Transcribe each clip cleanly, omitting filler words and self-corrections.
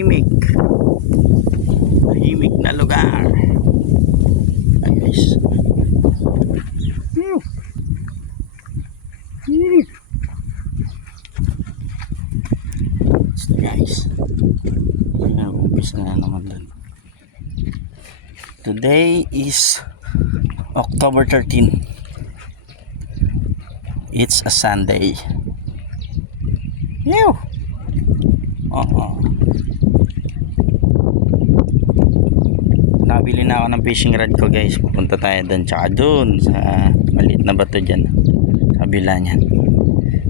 tahimik na lugar. Ayan guys. So guys, umpisa na naman doon. Today is October 13. It's a Sunday. Ew. Nabili na ako ng fishing rod ko guys. Pupunta tayo doon, tsaka doon sa maliit na bato dyan, sa kabila niyan.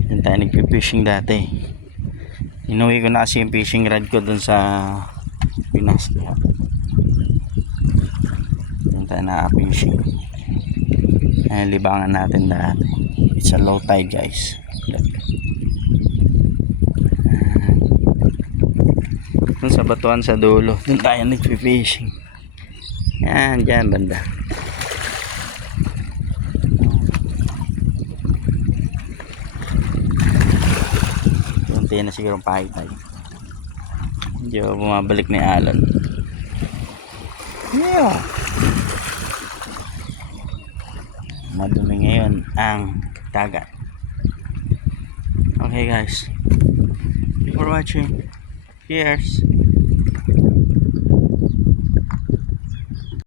Doon tayo nagpipishing dati. Inuwi ko na kasi yung fishing rod ko doon sa Pinas. Doon tayo na-fishing. Ay, libangan natin dati. It's a low tide guys. Look. Doon sa batuan sa dulo, doon tayo nagpipishing. Yan, dyan banda. Kunti na siguro pahit tayo. Medyo bumabalik na yung alon. Yeah. Madumi ngayon ang dagat. Okay guys, thank you for watching. Cheers.